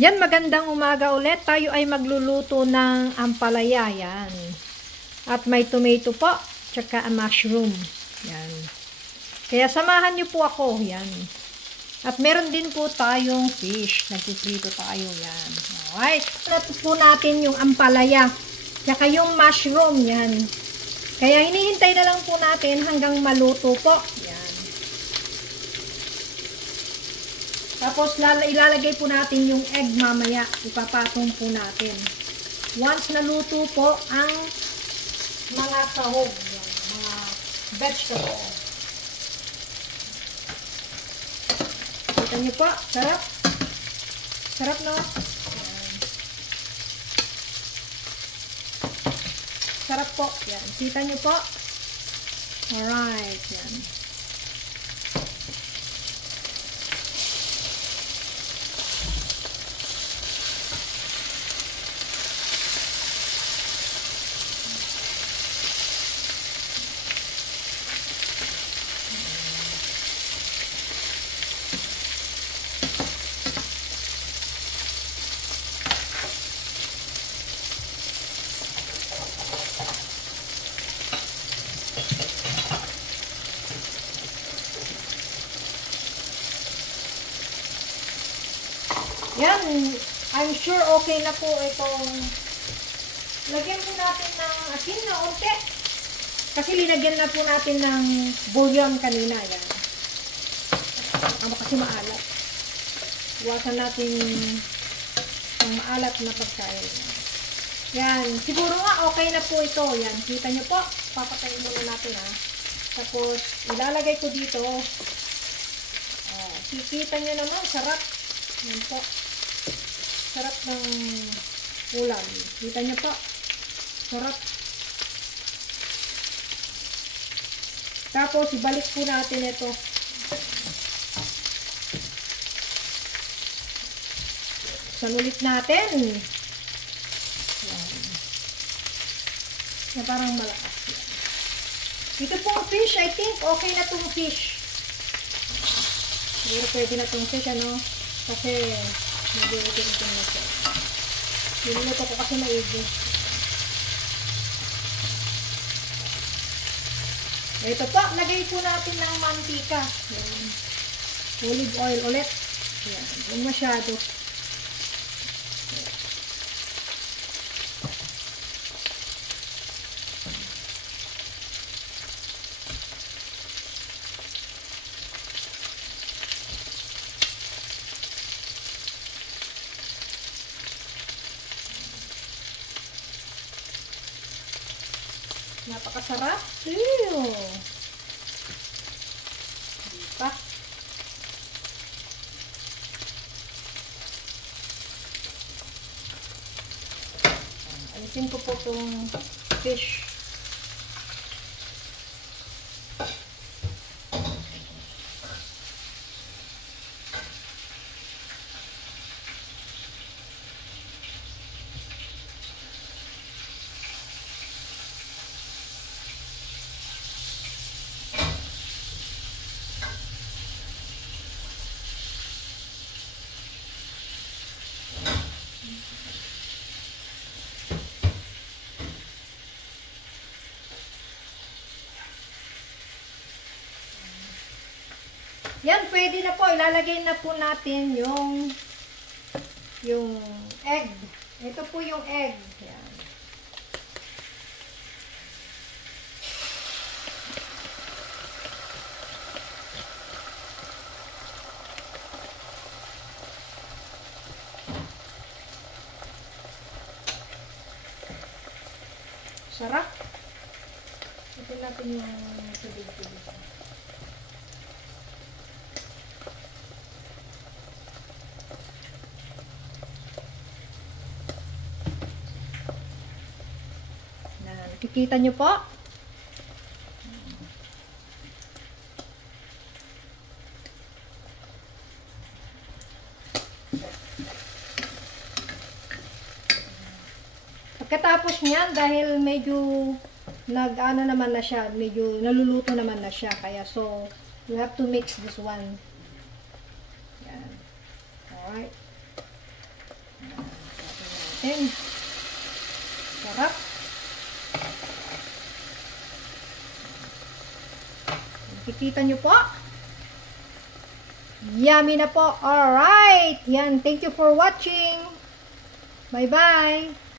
Yan, magandang umaga ulit. Tayo ay magluluto ng ampalaya. Yan. At may tomato po, tsaka mushroom. Yan. Kaya samahan niyo po ako. Yan. At meron din po tayong fish. Nagpiprito tayo. Yan. Alright. Ito po natin yung ampalaya. Tsaka yung mushroom. Yan. Kaya hinihintay na lang po natin hanggang maluto po. Yan. Tapos ilalagay po natin yung egg mamaya. Ipapatong po natin. Once naluto po ang mga sahog, yan, mga vegetables. Kita niyo po, sarap. Sarap, no? Yan. Sarap po. Yan. Kita niyo po. Alright. Yan. Yan, I'm sure okay na po itong lagyan po natin ng asin na unti. Kasi linagyan na po natin ng bouillon kanina. Yan. Ama kasi maalat. Iwasan natin ang maalat na pagkain. Yan, siguro nga okay na po ito. Yan, kita nyo po. Papatayin muna natin ha. Tapos, ilalagay ko dito. Oh, kikita nyo naman, sarap. Yan po. Sarap ng ulam. Kita nyo po. Sarap. Tapos, ibalik po natin ito. Sanulit natin. Yan. Na parang malakas. Yan. Ito pong fish, I think okay na itong fish. Siguro pwede na itong fish, ano? Kasi medyo ito na ito. Niluluto ko kasi maigi. Ito po, lagay po natin ng mantika. Yan. Olive oil ulit. Yan. Huwag masyado. Napakasarap. Ew. Diba? Alisin ko po itong fish. Yan, pwede na po. Ilalagay na po natin yung egg. Ito po yung egg. Yan. Sarap. Ito natin yung tubig-tubig. Kikita nyo po. Pagkatapos niyan, dahil medyo nag-ano naman na siya, medyo naluluto naman na siya. Kaya so, you have to mix this one. Yan. Alright. Natin. Sarap. Nakikita nyo po. Yummy na po. Alright. Yan. Thank you for watching. Bye-bye.